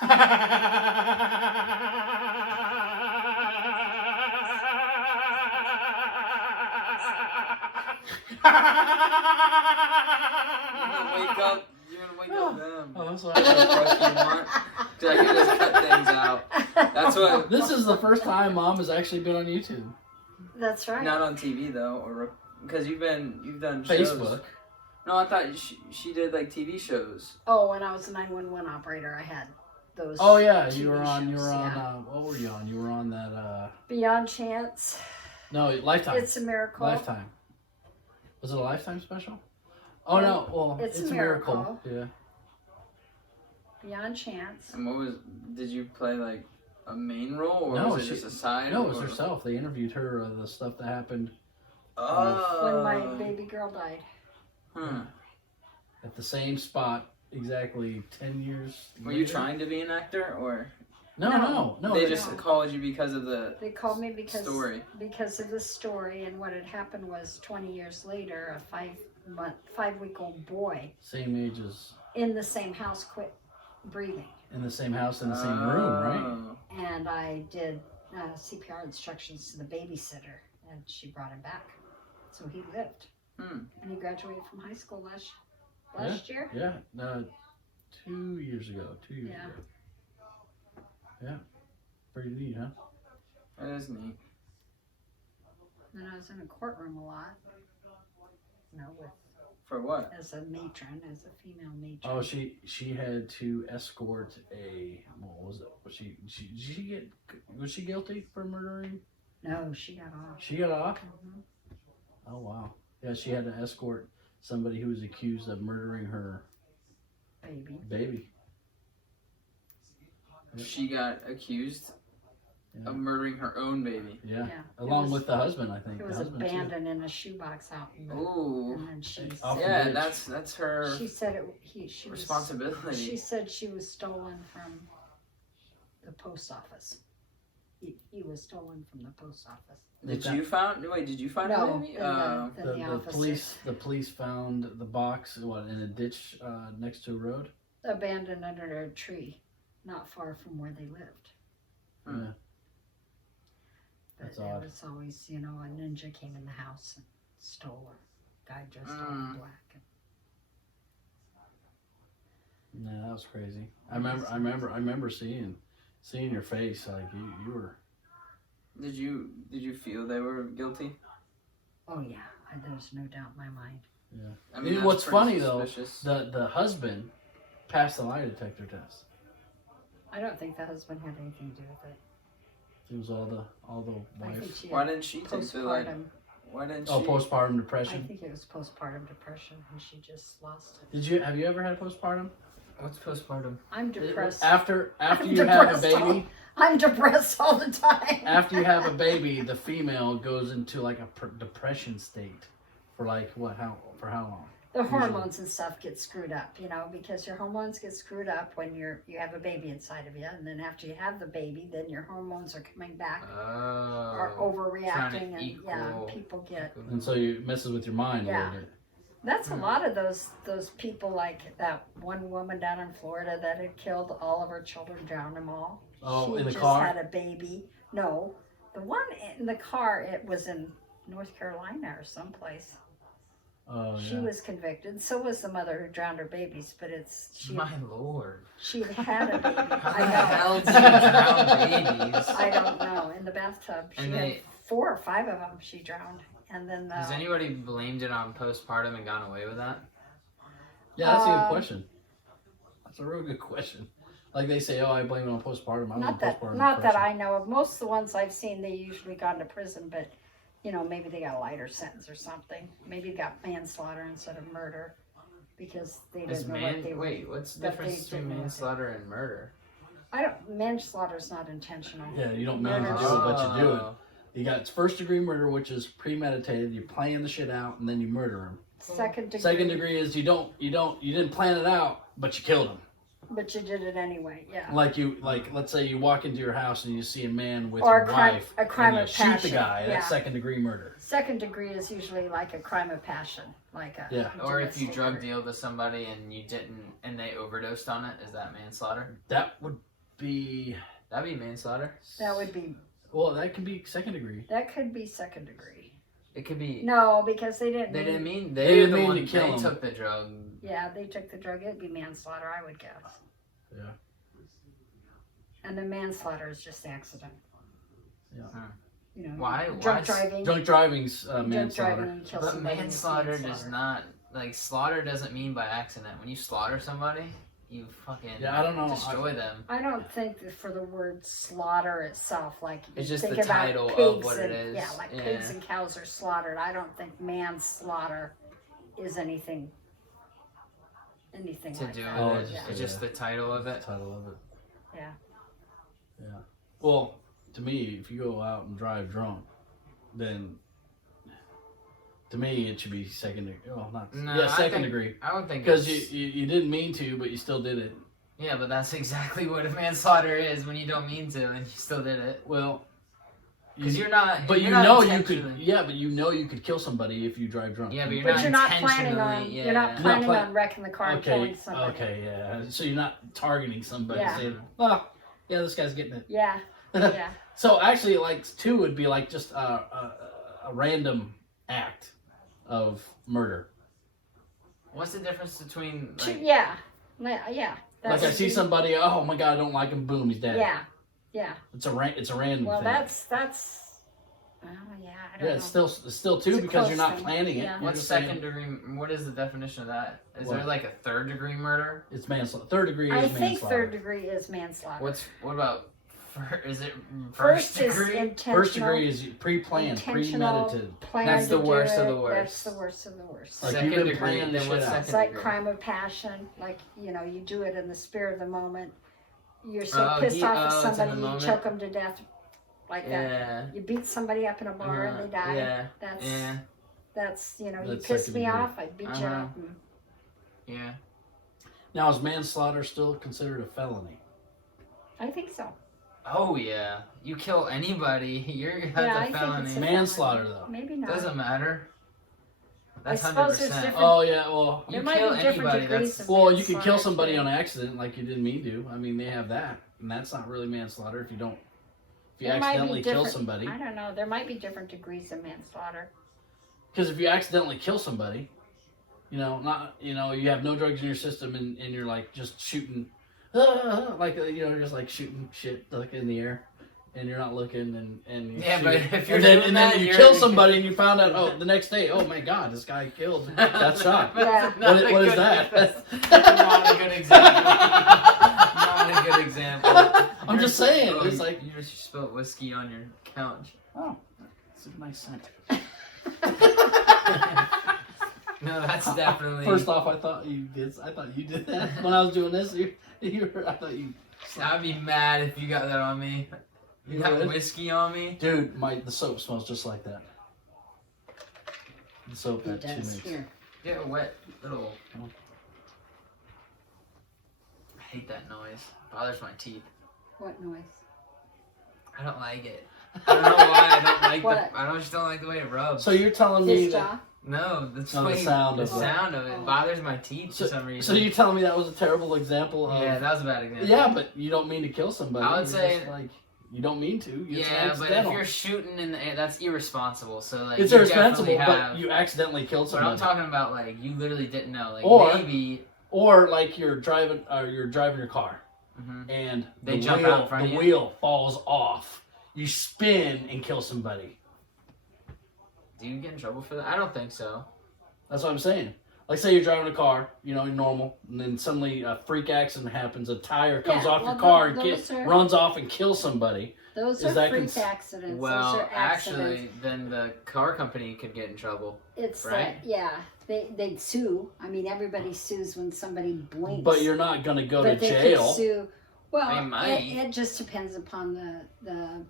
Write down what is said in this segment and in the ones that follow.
You're gonna wake up them. Oh, That's what you want. So I can just cut things out. That's what. This is the first time Mom has actually been on YouTube. That's right. Not on TV though, or because you've done Facebook. shows. No, I thought she did like TV shows. Oh, when I was a 911 operator, I had those. Oh yeah, TV you were on. shows, yeah. What were you on? You were on that. Beyond Chance. No, Lifetime. It's a Miracle. Lifetime. Was it a Lifetime special? Oh no, well, It's a a miracle. Miracle. Yeah. Beyond Chance. And did you play like a main role or No, was it just a side? No, it was herself. They interviewed her the stuff that happened. When my baby girl died. At the same spot, exactly 10 years. Were you trying to be an actor or? No. They just called you because of the. They called me because of the story, and what had happened was 20 years later, a 5-week-old boy. Same age as. In the same house quit breathing. In the same house, in the same room, right? And I did CPR instructions to the babysitter, and she brought him back. So he lived. And he graduated from high school last year? Yeah, 2 years ago. 2 years ago. Yeah, pretty neat, huh? That is neat. And I was in a courtroom a lot. For what? As a matron, as a female matron. Oh, she had to escort what was it? Was she guilty for murdering? No, she got off. She got off? Mm-hmm. Oh, wow. Yeah, she had to escort somebody who was accused of murdering her baby. Yeah. She got accused of murdering her own baby. Yeah. Along with the husband, I think. It was abandoned in a shoebox out in the... Ooh. And then she yeah, that's her she said she responsibility. She said she was stolen from the post office. He was stolen from the post office. Did you find the baby? No, the police found the box in a ditch next to a road? Abandoned under a tree, not far from where they lived. Yeah. But That's odd. It was always, a ninja came in the house and stole her. Guy dressed all in black. Yeah, that was crazy. I remember seeing your face, like you were. Did you feel they were guilty? Oh yeah, there's no doubt in my mind. Yeah. I mean, what's funny suspicious. though, the husband passed the lie detector test. I don't think the husband had anything to do with it. It was all the wife. Why didn't she take the like? Why didn't she? Oh, postpartum depression. I think it was postpartum depression, and she just lost it. Have you ever had postpartum? What's postpartum? I'm depressed. After you have a baby. I'm depressed all the time. After you have a baby, the female goes into like a depression state for like for how long? The hormones and stuff get screwed up, because your hormones get screwed up when you have a baby inside of you, and then after you have the baby, then your hormones are coming back, are overreacting, and people get. And so it messes with your mind a little bit. That's a lot of those people, like that one woman down in Florida that had killed all of her children, drowned them all. Oh, she in the just car? had a baby. No, the one in the car, it was in North Carolina or someplace. Oh, she was convicted. So was the mother who drowned her babies. But my lord. She had a baby. How the hell did you drown babies? I don't know. In the bathtub, she had 4 or 5 of them. She drowned, and then has anybody blamed it on postpartum and gone away with that? Yeah, that's a good question. That's a real good question. Like they say, I blame it on postpartum. Not that I know of. Most of the ones I've seen, they usually gone to prison, but maybe they got a lighter sentence or something. Maybe they got manslaughter instead of murder because they didn't know what they were. Wait, what's the difference between manslaughter and murder? Manslaughter is not intentional. Yeah, you don't mean to do it, but you do it. You got first degree murder, which is premeditated. You're playing the shit out, and then you murder him. Second degree. Second degree is you didn't plan it out, but you killed him. But you did it anyway, yeah. Let's say you walk into your house and you see a man with Or your wife, a crime and of you shoot passion. the guy. Yeah. That's second-degree murder. Second degree is usually like a crime of passion, like a Or if you domestic drug or- deal to somebody and you didn't, and they overdosed on it, is that manslaughter? That would be. That'd be manslaughter. That would be. Well, that can be second degree. That could be second degree. It could be. No, because they didn't. They didn't mean. They They didn't the mean one, to kill They him. took the drug. Yeah, they took the drug. It'd be manslaughter, I would guess. Yeah. And then manslaughter is just accident. Yeah. You know. Why? Drunk driving. Drunk driving's Drunk manslaughter. driving and kill But somebody is manslaughter does manslaughter. not slaughter doesn't mean by accident. When you slaughter somebody, you fucking Yeah, I don't know. destroy them. I don't think that for the word slaughter itself, like It's just think the about title of pigs what and, it is. Yeah, like pigs and cows are slaughtered. I don't think manslaughter is anything To like do that. with Oh, it. yeah. It's just the title of it. Title of it. Yeah. Yeah. Well, to me, if you go out and drive drunk, then to me it should be second degree. Well, not No, yeah, I second think- degree. I don't think Because it's- you didn't mean to, but you still did it. Yeah, but that's exactly what a manslaughter is when you don't mean to and you still did it. Well, Because you're not. But you're you not know you could. intentionally- Yeah, but you know you could kill somebody if you drive drunk. Yeah, but But you're not planning intentionally- on yeah. you're not You're not planning plan- on wrecking the car and killing Okay. somebody. Okay. Yeah. So you're not targeting somebody. Yeah. Saying, "Oh, yeah, this guy's getting it." Yeah. Yeah. So actually, like two would be like just a random act of murder. What's the difference between Two- like, yeah. Yeah. Like I see somebody, oh my god, I don't like him. Boom, he's dead. Yeah. Yeah. It's a random Well, thing. that's. Oh yeah. I don't Yeah, know. it's still two It's a because you're close not thing. planning it. Yeah. You're what's just saying second degree? What is the definition of that? Is What? there like a third degree murder? It's manslaughter. Third degree I is think manslaughter. third degree is manslaughter. What about? Is it First is degree? intentional. First degree is pre-planned, intentional premeditated. plan That's to the do worst of it. the worst. That's the worst of the worst. Like, Second you've been degree, planning then this what's shit out. It's second like degree? crime of passion. Like, you do it in the spirit of the moment. You're so Oh, pissed off it's at in somebody, the you moment? choke them to death like that. Yeah. You beat somebody up in a bar and they die. Yeah. That's Yeah. that's you That's pissed second me degree. off. I beat you Uh-huh. up. And Yeah. Now, is manslaughter still considered a felony? I think so. Oh yeah. You kill anybody, Yeah, that's I a think felony. it's a- Manslaughter, though. Maybe not. Doesn't matter. That's I suppose 100%. there's different- Oh yeah, well, There You might kill be different anybody, degrees that's- of well, you could kill manslaughter, somebody too. on accident like you didn't mean to. I mean, they have that, and that's not really manslaughter if you don't. If you There might be accidentally kill different- somebody, I don't know. There might be different degrees of manslaughter. because if you accidentally kill somebody, you have no drugs in your system, and you're like just shooting, just like shooting shit like in the air, and you're not looking, and you Yeah, shoot. but if you're and then, doing and that, then you you're- kill somebody, and you found out the next day, oh my god, this guy killed that shot. Yeah. Not What a is good- that? Not a good example. Not a good example. I'm just saying, Oh, it's like, you just spilled whiskey on your couch. oh, it's a nice scent. No, that's definitely. First off, I thought you did that when I was doing this. I thought you. I'd be mad if you got that on me. You got would? whiskey on me. Dude, the soap smells just like that. The soap It had 2 does. minutes. Here. Get a wet little. I hate that noise. It bothers my teeth. What noise? I don't like it. I don't know why I don't like What? just don't like the way it rubs. So you're telling me This that? jaw? No, the sound of it. sound of it Oh. bothers my teeth for some So reason. you're telling me that was a terrible example of? Yeah, that was a bad example. Yeah, but you don't mean to kill somebody. I would You're say- just like you don't mean to. It's Yeah, but if accidental. you're shooting in the air, that's irresponsible. So like, It's you irresponsible, definitely but have- you accidentally killed But somebody. I'm talking about like you literally didn't know. Like Or- maybe. Or like you're driving your car, Mhm. and They the jump wheel, out in front of the you? wheel falls off. You spin and kill somebody. Do you get in trouble for that? I don't think so. That's what I'm saying. Like, say you're driving a car, normal, and then suddenly a freak accident happens. A tire comes Yeah, off well, your car and those are- runs off and kills somebody. Those Is are that freak accidents. Those Well, are accidents. actually, then the car company could get in trouble. It's right? that, yeah. They'd sue. I mean, everybody sues when somebody blinks. But you're not going to go to But they jail. could sue. Well, They might. it just depends upon the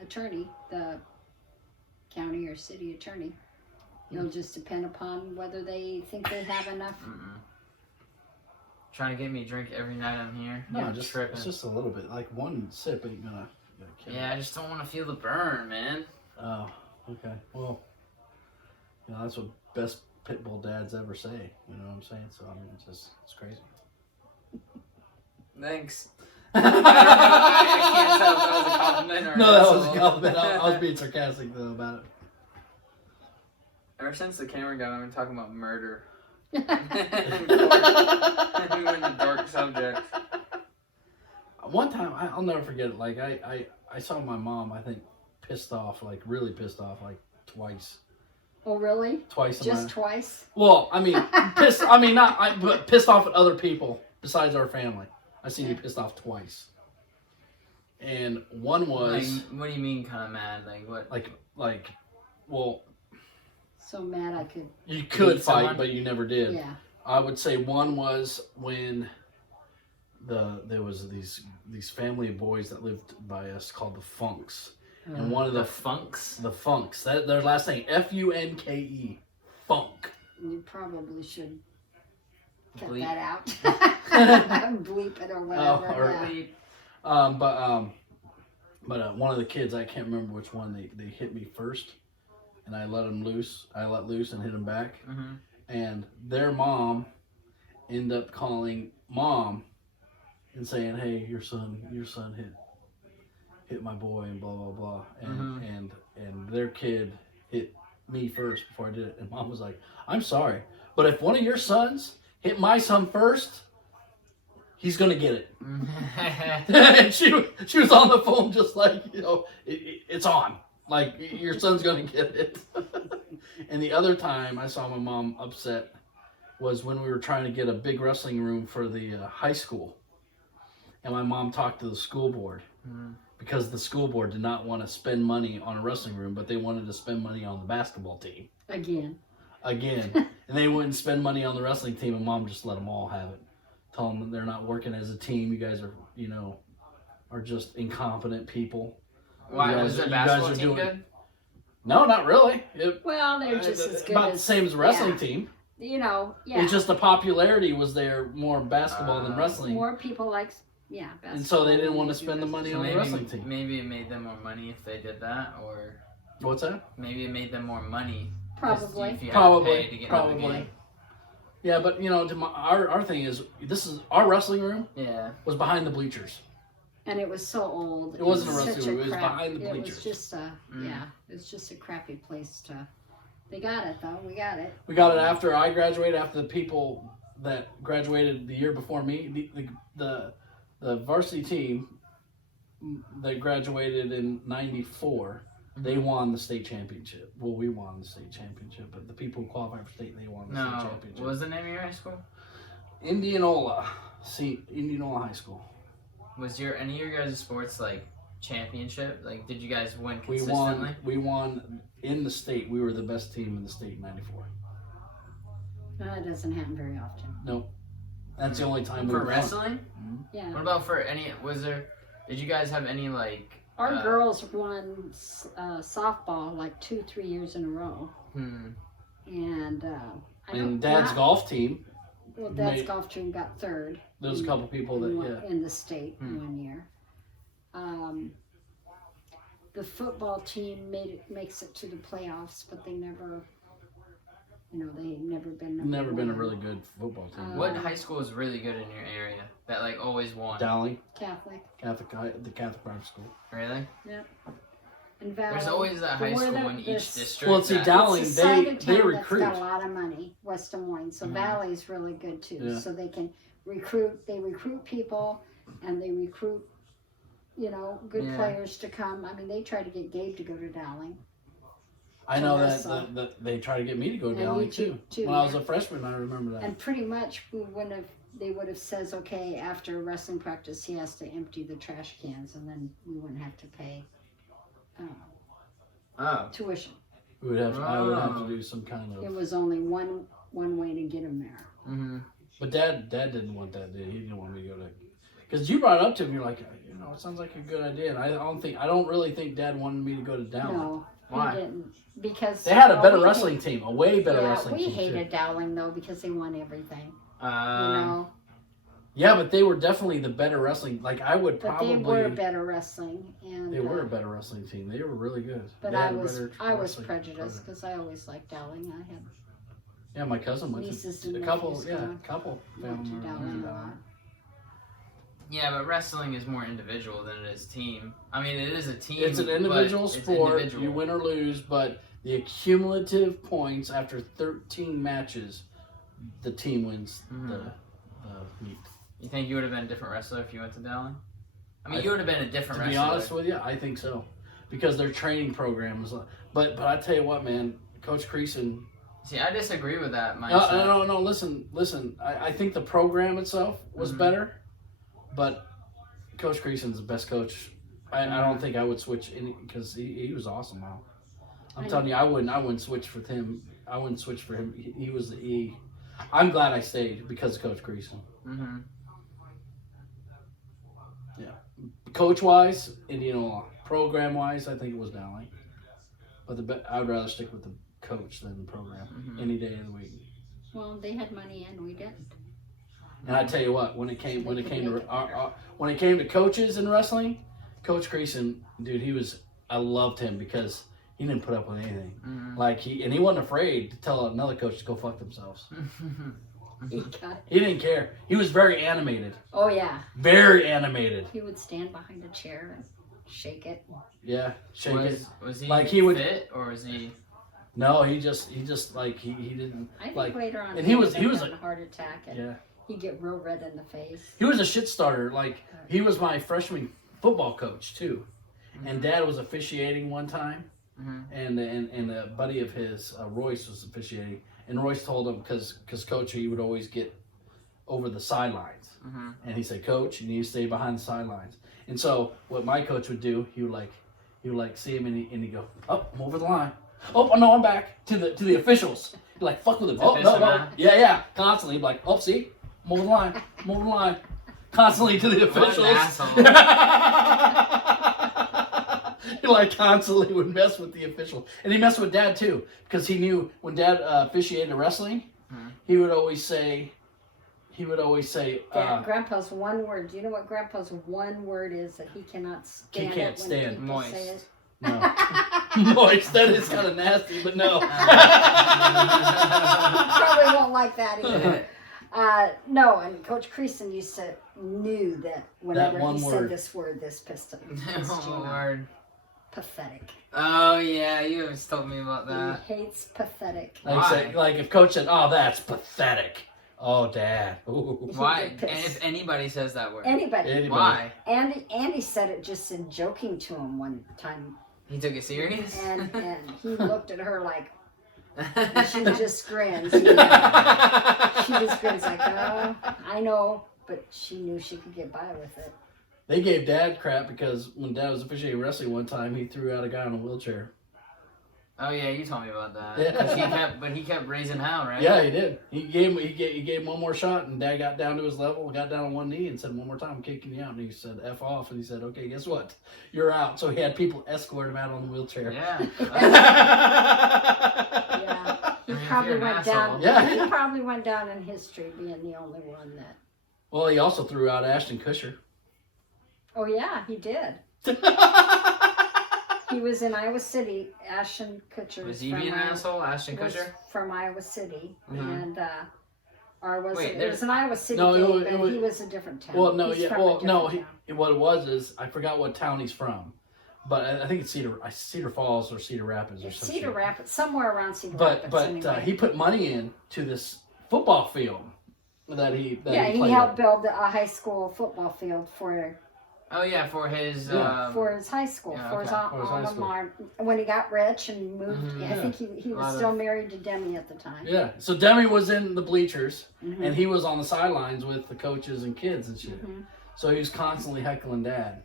attorney, the county or city attorney. It'll just depend upon whether they think they have enough. Mm-mm. Trying to get me a drink every night I'm here. No, You're just tripping. it's just a little bit. Like one sip ain't gonna kill Yeah, I just don't want to feel the burn, man. Oh, okay. Well, that's what best pit bull dads ever say. You know what I'm saying? So I mean, it's crazy. Thanks. I can't tell if that was a compliment or No, that was a insult. compliment. I was being sarcastic though about it. Ever since the camera got on, we've been talking about murder. We went to dark subjects. One time, I'll never forget it. Like I saw my mom. I think pissed off, like really pissed off, like twice. Oh, really? Twice. Just twice? Well, I mean, pissed. I mean, but pissed off at other people besides our family. I seen you pissed off twice. And one was. Like, what do you mean, kind of mad? Like what? Like, well. So mad I could. You could Beat fight, someone? but you never did. Yeah. I would say one was when there was these family of boys that lived by us called the Funks, and one of The Funks? the Funks, that their last name Funke, Funk. You probably should cut Bleep. that out. Bleep it or whatever. But one of the kids, I can't remember which one, they hit me first, and I let them loose. I let loose and hit them back, and their mom ended up calling mom and saying, "Hey, your son hit my boy," and blah blah blah, and their kid hit me first before I did it, and mom was like, "I'm sorry, but if one of your sons hit my son first, he's gonna get it." And she was on the phone just like, it's on. Like, your son's gonna get it. And the other time I saw my mom upset was when we were trying to get a big wrestling room for the high school. And my mom talked to the school board because the school board did not want to spend money on a wrestling room, but they wanted to spend money on the basketball team. Again. And they wouldn't spend money on the wrestling team, and mom just let them all have it. Tell them that they're not working as a team. You guys are just incompetent people. Why was the basketball team good? No, not really. Well, they're just as good about as the same as a wrestling team. Yeah. It's just the popularity was there more basketball than wrestling. More people like, basketball. And so they didn't want to spend the money on the wrestling team. Maybe it made them more money if they did that, or what's that? Maybe it made them more money. Probably. If you had to pay to get into the game. Yeah, but our thing is, this is our wrestling room. Yeah. Was behind the bleachers. And it was so old. It wasn't a such wrestling room. It was behind the It bleachers. was just it's just a crappy place to. They got it though. We got it. We got it after I graduated. After the people that graduated the year before me, the varsity team that graduated in '94, they won the state championship. Well, we won the state championship, but the people who qualified for state, they won the state championship. What was the name of your high school? Indianola High School. Was any of your guys' sports like championship? Like, did you guys win consistently? We won in the state. We were the best team in the state in '94. That doesn't happen very often. Nope. That's the only time for wrestling. Yeah. What about for any? Did you guys have any like? Our girls won softball like 2-3 years in a row. And Dad's golf team. Well, Dad's golf team got third. There was a couple people that in the state one year. The football team makes it to the playoffs, but they never. They've never been. Never been a really good football team. What high school is really good in your area that like always won? Dowling. Catholic. The Catholic private school. Really? Yep. And Valley. There's always that high school in each district. Well, see, Dowling, they recruit. That's got a lot of money, West Des Moines. So Valley's really good too. Yeah. So they can recruit. They recruit people, and they recruit, good players to come. I mean, they try to get Gabe to go to Dowling. I know that they try to get me to go to Dowling too. When I was a freshman, I remember that. And pretty much they would have says, okay, after wrestling practice, he has to empty the trash cans, and then we wouldn't have to pay tuition. I would have to do some kind of. It was only one way to get him there. But Dad didn't want that. He didn't want me to go to. Because you brought it up to him, you're like, it sounds like a good idea. And I don't really think Dad wanted me to go to Dowling. No, why? He didn't. Because they had a better wrestling team, a way better wrestling team. We hated Dowling though because they won everything. Yeah, but they were definitely the better wrestling. Like I would But probably. they were better wrestling, and They were a better wrestling team. They were really good. But They I had a was better wrestling prejudiced program. because I always liked Dowling. I had Yeah, my cousin went nieces to and a couple. nephews Yeah, going- a couple. went to Family Dowling a lot. Yeah, but wrestling is more individual than it is team. I mean, it is a team. It's an individual but it's sport. individual. You win or lose, but the accumulative points after 13 matches, the team wins the meet. You think you would have been a different wrestler if you went to Dowling? I mean, I- you would have been a different To be wrestler. honest with you, I think so, because their training program is. But I tell you what, man, Coach Creason. See, I disagree with that mindset. No. Listen. I think the program itself was better, but Coach Creason's the best coach. I don't think I would switch any because he was awesome. Now, I'm telling you, I wouldn't switch with him. I wouldn't switch for him. He was the E. I'm glad I stayed because of Coach Creason. Mm-hmm. Yeah, coach wise, and program wise, I think it was Dowling. But I would rather stick with the coach than the program any day of the week. Well, they had money and we didn't. And I tell you what, when it came to coaches in wrestling, Coach Creason, dude, I loved him because he didn't put up with anything. Mm-hmm. Like he wasn't afraid to tell another coach to go fuck themselves. Mm-hmm. He didn't care. He was very animated. Oh yeah. Very animated. He would stand behind a chair and shake it. Yeah, shake it. Was he Like he would fit or was he? No, he just like he didn't I think like. later on And he was had a heart attack and Yeah, he'd get real red in the face. he was a shit starter. Like he was my freshman football coach too, and Dad was officiating one time. And a buddy of his, Royce, was officiating, and Royce told him because Coach, he would always get over the sidelines, and he said, Coach, you need to stay behind the sidelines. And so what my coach would do, he would see him and he'd go, oh, I'm over the line. Oh no, I'm back to the officials. He'd like fuck with him. Oh no, yeah, constantly. He'd be like, oh, see, I'm over the line, constantly to the officials. What an asshole. He constantly would mess with the official, and he messed with Dad too, because he knew when Dad officiated wrestling, he would always say, Dad, Grandpa's one word. Do you know what Grandpa's one word is that he cannot stand? He can't it when stand. people Moist. say it? no, moist. That is kind of nasty, but no. Probably won't like that either. No, and Coach Creason knew that whenever one he word. said this word, this pissed Oh, Gina. Lord. Pathetic. Oh yeah, you have told me about that. He hates pathetic. Like if Coach said, "Oh, that's pathetic." Oh, Dad. Ooh. Why? He'd get And pissed. if anybody says that word, Anybody. why? Andy said it just in joking to him one time, He took it serious. and he looked at her like, and she just grins. She just grins like, oh, I know, but she knew she could get by with it. They gave Dad crap because when Dad was officiating wrestling one time, he threw out a guy in a wheelchair. Oh yeah, you told me about that. Yeah. 'Cause he kept raising hell, right? Yeah, he did. He gave him one more shot, and Dad got down to his level, got down on one knee, and said, "One more time, I'm kicking you out." And he said, "F off." And he said, "Okay, guess what? You're out." So he had people escort him out on the wheelchair. Yeah. Yeah, he I mean, if probably you're an went asshole. down. Yeah. He probably went down in history being the only one that. Well, he also threw out Ashton Kutcher. Oh yeah, he did. He was in Iowa City. Ashton Kutcher Was was he from being an Iowa- asshole, Ashton was Kutcher? from Iowa City, Mhm. and or was Wait, it was an Iowa City No, game, it but was- he was a different town. Well, no, He's yeah, from a well, no. different town. What it was is I forgot what town he's from, but I think it's Cedar Falls or Cedar Rapids or something. Cedar Rapids, somewhere around Cedar But Rapids. but anyway. he put money in to this football field that he he played helped at. build a high school football field for Oh yeah, for his. Yeah, his high school, yeah, for his okay. For his high alma school. mater. When he got rich and moved, Mhm. I Yeah. think he A was lot still of- married to Demi at the time. Yeah, so Demi was in the bleachers, Mhm. and he was on the sidelines with the coaches and kids and shit. Mhm. So he was constantly heckling Dad.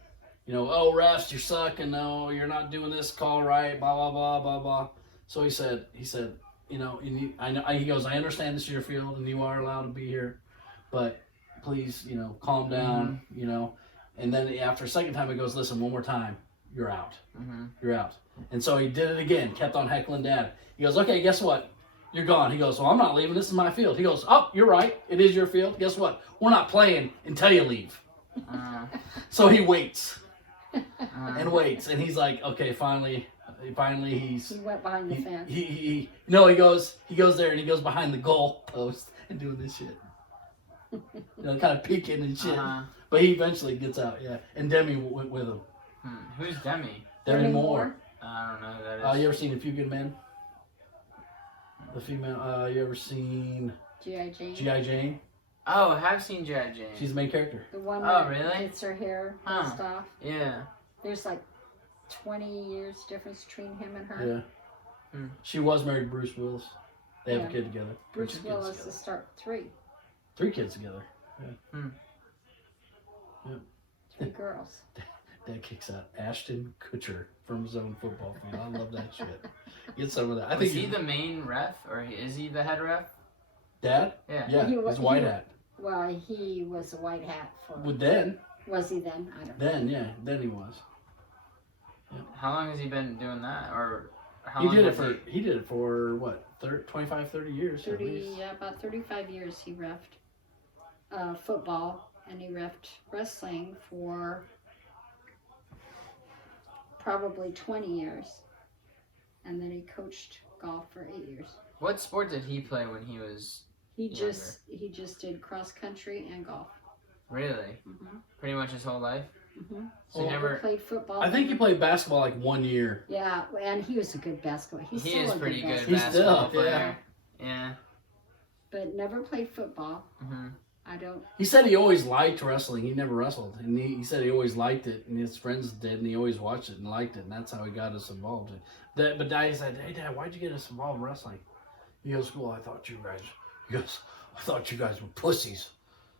Oh, refs, you're sucking. No, you're not doing this call right. Blah blah blah blah blah. So he said, he know, he goes, I understand this is your field and you are allowed to be here, but please, calm down. And then after a second time, he goes, listen, one more time, you're out. Mm-hmm. You're out. And so he did it again, kept on heckling Dad. He goes, okay, guess what? you're gone. He goes, well, I'm not leaving. This is my field. He goes, oh, you're right. It is your field. Guess what? We're not playing until you leave. So he waits and waits, and he's like, okay, finally he's. He went behind the fence. He goes there and he goes behind the goal post and doing this shit. Kind of peeking and shit. But he eventually gets out, yeah. And Demi went with him. Who's Demi? Demi Moore. I don't know who that is. You ever seen A Few Good Men? The female. You ever seen G.I. Jane? G.I. Jane? Oh, I have seen G.I. Jane. She's the main character. The one Oh, that really? gets her hair pulled off. Yeah. There's like 20 years difference between him and her. Yeah. She was married to Bruce Willis. They have a kid together. Bruce 2 kids Willis together. to start 3. 3 kids together. Yeah. Yeah. 3 girls. Dad kicks out Ashton Kutcher from his own football field. I love that shit. Get some of that. Was he the main ref, or is he the head ref? Dad? Yeah. Yeah, he's white hat. Well, he was a white hat for. Well, then. Was he then? I don't know. Then, yeah. Then he was. Yeah. How long has he been doing that? Or how he long did it for what? 25, 30 years. 30, yeah, about 35 years he reffed football, and he reffed wrestling for probably 20 years. And then he coached golf for 8 years. What sport did he play when he was He younger? just did cross country and golf. Really? Mm-hmm. Pretty much his whole life? Mm-hmm. So he Never never... played football. I think he played basketball like 1 year. Yeah, and he was a good basketball. He is pretty good basketball. He's basketball still, player. Yeah. But never played football. Mm-hmm. I don't. He said he always liked wrestling. He never wrestled. And he said he always liked it, and his friends did, and he always watched it and liked it, and that's how he got us involved. But Dad said, hey, Dad, why'd you get us involved in wrestling? He goes, well, I thought you guys were pussies,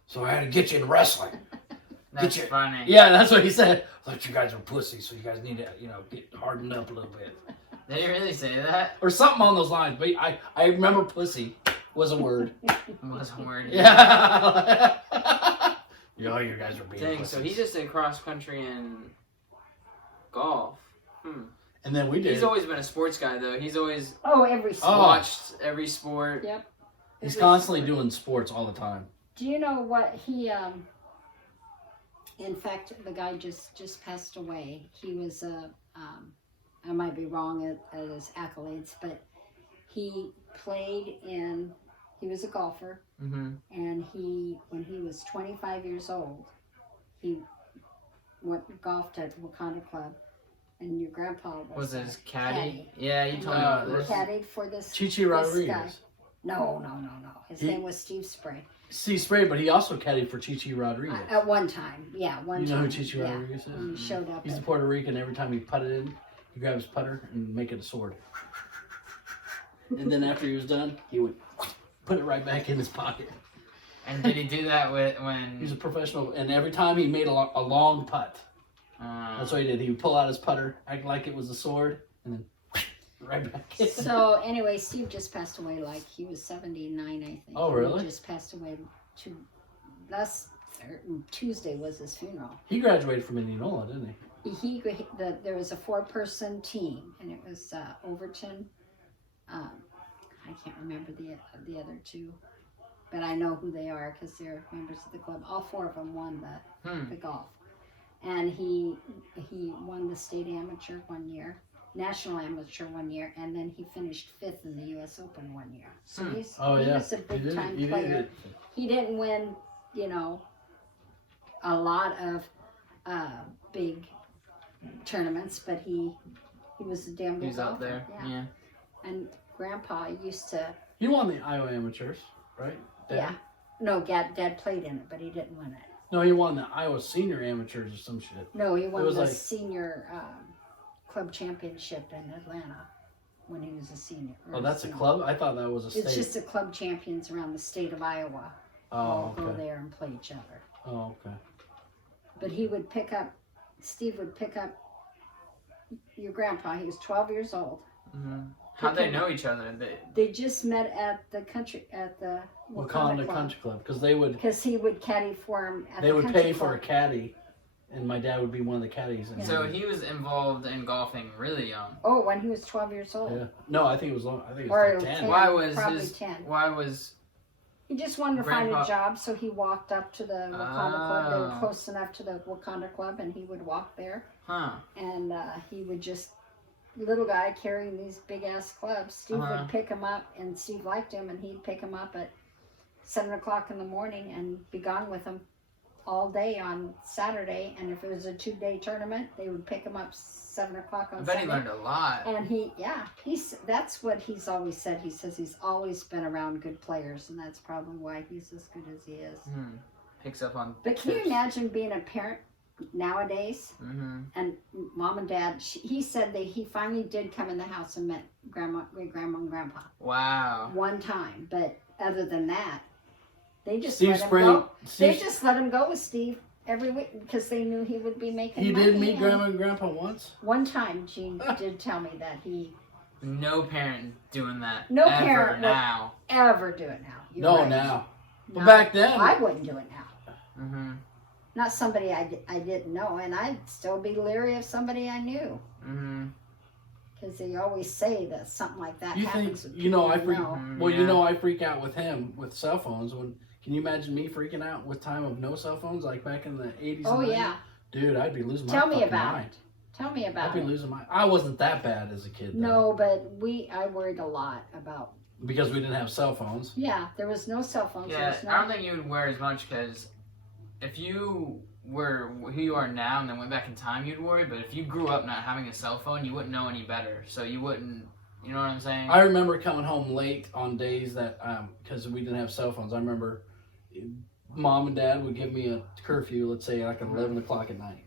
so I had to get you in wrestling. That's funny. Yeah, that's what he said. I thought you guys were pussies, so you guys need to, get hardened up a little bit. Did he really say that? Or something on those lines. But I remember pussy was a word. It was a word. Yeah. You guys are being Dang, pussies. so he just did cross country and golf. And then we did. He's always been a sports guy, though. He's always Every sport. watched every sport. Yep. He's Every constantly sport. doing sports all the time. Do you know what he? In fact, the guy just passed away. He was I might be wrong at his accolades, but he played in. He was a golfer, Mm-hmm. and when he was 25 years old, he golfed at Wakanda Club, and your grandpa Was a it his caddy? Yeah, you And told me he about this. caddied for this. Chichi this Rodriguez. guy. No. His name was Steve Spray. Steve Spray, but he also caddied for Chichi Rodriguez. At one time, one You time. know who Chichi yeah. Rodriguez is? He showed up. He's a at- Puerto Rican. Every time he putted in, he grabbed his putter and make it a sword. And then after he was done, he would put it right back in his pocket. And did he do that when... He's a professional, and every time he made a long putt. That's what he did. He would pull out his putter, act like it was a sword, and then right back in. So anyway, Steve just passed away. Like he was 79, I think. Oh, really? He just passed away. Tuesday was his funeral. He graduated from Indianola, didn't he? There was a 4-person team, and it was Overton. I can't remember the other 2, but I know who they are because they're members of the club. All 4 of them won the golf, and he won the state amateur 1 year, national amateur 1 year, and then he finished 5th in the U.S. Open 1 year. So he was a big time player. He didn't win, a lot of big tournaments, but he was a damn good He was out golfer. there, yeah. And Grandpa used to. He won the Iowa Amateurs, right? Dad? Yeah. No, Dad played in it, but he didn't win it. No, he won the Iowa Senior Amateurs or some shit. No, he won the like- senior club championship in Atlanta when he was a senior. Oh, that's a club? I thought that was a state. It's just the club champions around the state of Iowa. Oh, All go okay. there and play each other. Oh, okay. But Steve would pick up your grandpa. He was 12 years old. Mm-hmm. How'd they know each other? They just met at the Wakanda Country Club, because they would Because he would caddy for him at they the would country pay for a club. caddy and my dad would be one of the caddies. And So he was involved in golfing really young. Oh, when he was 12 years old. Yeah. No, I think it was long. I think it Or was like 10. 10. Why was Probably his? 10. Why was? He just wanted to find Grandpa- a job, so he walked up to the Wakanda Club. They were close enough to the Wakanda Club, and he would walk there. Huh. And he would just, little guy carrying these big ass clubs. Steve would pick him up, and Steve liked him, and he'd pick him up at 7 o'clock in the morning and be gone with him all day on Saturday. And if it was a 2-day tournament, they would pick him up 7 o'clock on I bet Sunday. he learned a lot. And that's what he's always said. He says he's always been around good players, and that's probably why he's as good as he is. Picks up on. But can you tips. imagine being a parent nowadays? And mom and dad, he said that he finally did come in the house and met great grandma and grandpa Wow. one time. But other than that, they just Steve let him Spring. go. They Steve, just let him go with Steve every week because they knew he would be making he money. did meet and Grandma and Grandpa once. One time, Gene did tell me that he No parent doing that. No ever parent would- now. ever do it now. You're No, right. now. But No, back then, I wouldn't do it now. Mm-hmm. Not somebody I didn't know, and I'd still be leery of somebody I knew. Mm-hmm. Because they always say that something like that you think, happens. with you know, people I you freak. know. Well, you Yeah. know, I freak out with him with cell phones. Can you imagine me freaking out with time of no cell phones, like back in the 80s? Oh and 90s? yeah. Dude, I'd be losing my Tell me fucking about mind. it. Tell me I'd about be it. losing my. I wasn't that bad as a kid. Though, No, but I worried a lot about. because we didn't have cell phones. Yeah, there was no cell phones. there Yeah, was no, I don't think you would wear as much because if you were who you are now and then went back in time, you'd worry. But if you grew up not having a cell phone, you wouldn't know any better. So you wouldn't. You know what I'm saying? I remember coming home late on days that because we didn't have cell phones. I remember mom and dad would give me a curfew, let's say like at 11 o'clock at night,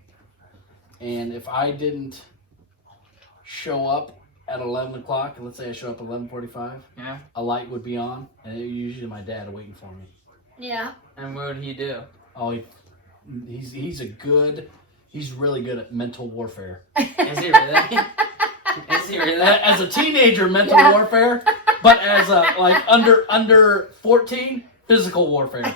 and if I didn't show up at 11 o'clock, let's say I show up at 11:45, Yeah. a light would be on, and usually my dad waiting for me. Yeah. And what would he do? Oh, he's really good at mental warfare. Is he really? Is he really? As a teenager, mental Yeah. warfare, but as a under 14, physical warfare.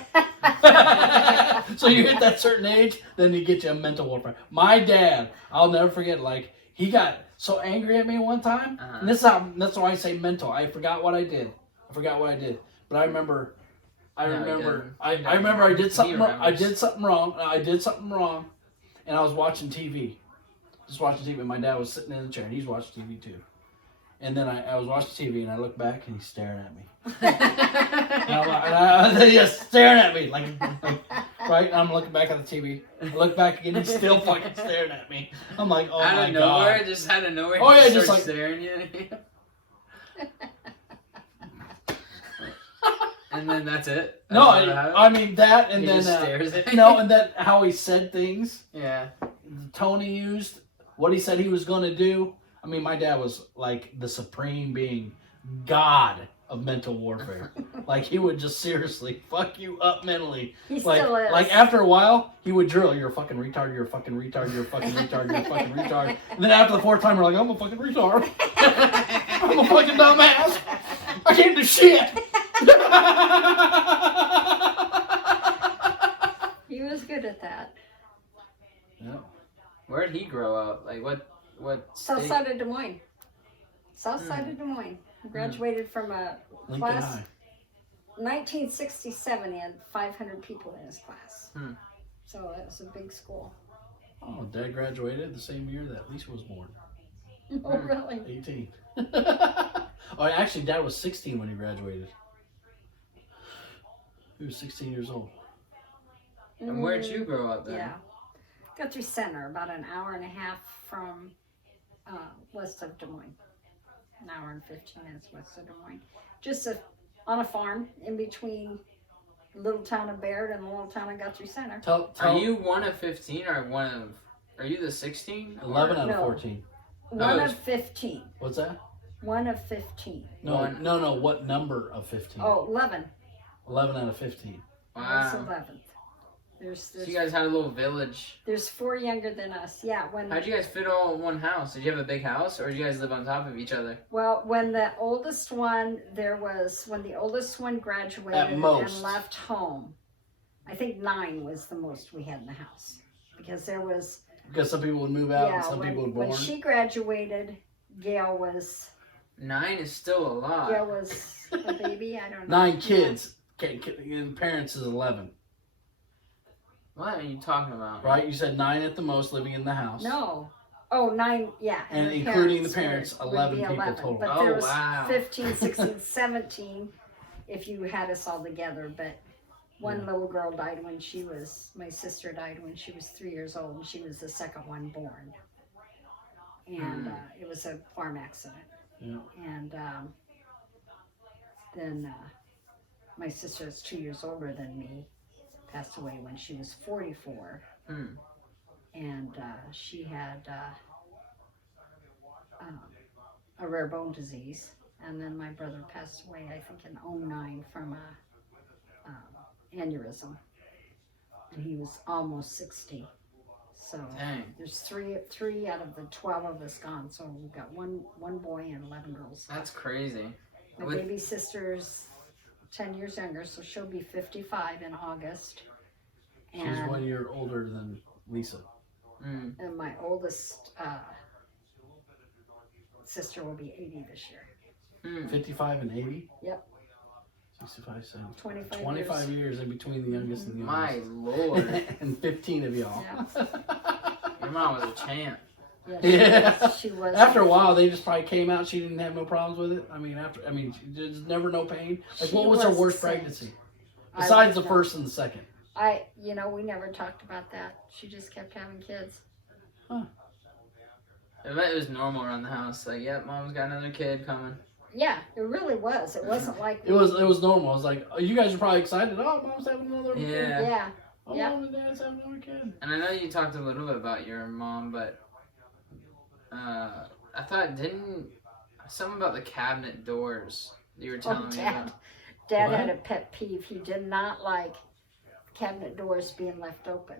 So you hit that certain age, then you get you a mental warfare. My dad, I'll never forget. Like he got so angry at me one time, and that's why I say mental. I forgot what I did. But I remember. I remember I did something wrong. I did something wrong, and I was watching TV. Just watching TV. My dad was sitting in the chair, and he's watching TV too. And then I was watching TV, and I looked back, and he's staring at me. He's staring at me, like right. And I'm looking back at the TV. I look back again, he's still fucking staring at me. I'm like, oh out my of nowhere, god. just out of nowhere. Oh, yeah, he just starts like- staring at you. And then that's it. That's No, all that happened? I mean that, and He then just stares at you. no, and then how he said things. Yeah. The tone he used, what he said he was going to do. I mean, my dad was like the supreme being, God of mental warfare. Like he would just seriously fuck you up mentally. He Like, still is. like after a while, he would drill. You're a fucking retard. You're a fucking retard. You're a fucking retard. You're a fucking retard. And then after the fourth time, we're like, I'm a fucking retard. I'm a fucking dumbass. I can't do shit. He was good at that. Yeah. Where did he grow up? Like what South state? side of Des Moines. South side of Des Moines. He graduated from a Lincoln class. High. 1967, he had 500 people in his class. So it was a big school. Oh, Dad graduated the same year that Lisa was born. Oh, really? 18. Oh, actually, Dad was 16 when he graduated. He was 16 years old. And where'd you grow up then? Yeah. Guthrie Center, about an hour and a half from west of Des Moines. An hour and 15 minutes west of Des Moines. Just on a farm in between the little town of Baird and the little town of Guthrie Center. Are you one of 15 or one of? Are you the 16? 11 out of No. 14. One it's- of 15. What's that? One of 15. No. What number of 15? Oh, 11. 11 out of 15. That's Wow. 11th. There's So you guys had a little village. there's 4 younger than us. Yeah, How'd you guys fit all in one house? Did you have a big house, or did you guys live on top of each other? Well, when the oldest one graduated At most. and left home, I think 9 was the most we had in the house. because there was. Because some people would move out and some when, people would born. When she graduated, Gail was. 9 is still a lot. Gail was a baby. I don't know. 9 kids. And parents is 11. What are you talking about? Right? You said 9 at the most living in the house. No. Oh, 9, yeah. And including the parents, 11 people total. But there was 15, 16, 17 if you had us all together. But one little girl died my sister died when she was 3 years old, and she was the second one born. And it was a farm accident. Yeah. And then my sister is 2 years older than me, passed away when she was 44. And she had a rare bone disease. And then my brother passed away, I think, in 2009 from a aneurysm. And he was almost 60. So there's three out of the 12 of us gone. So we've got one boy and 11 girls. That's crazy. My baby sister's 10 years younger, so she'll be 55 in August. She's 1 year older than Lisa. And my oldest sister will be 80 this year. 55 and 80? Yep. 65, 70. 25 years in between the youngest and the My youngest. Lord. And 15 of y'all. Yeah. Your mom was a champ. Yeah, she was. After a while, they just probably came out. She didn't have no problems with it. There's never no pain. Like, what was her worst pregnancy? Besides the first and the second. We never talked about that. She just kept having kids. Huh. I bet it was normal around the house. Like, yep, mom's got another kid coming. Yeah, it really was. It wasn't like it was normal. It was like, you guys are probably excited. Oh, mom's having another kid. Yeah. Oh, mom and dad's having another kid. And I know you talked a little bit about your mom, but I thought something about the cabinet doors you were telling me about. Dad had a pet peeve. He did not like cabinet doors being left open.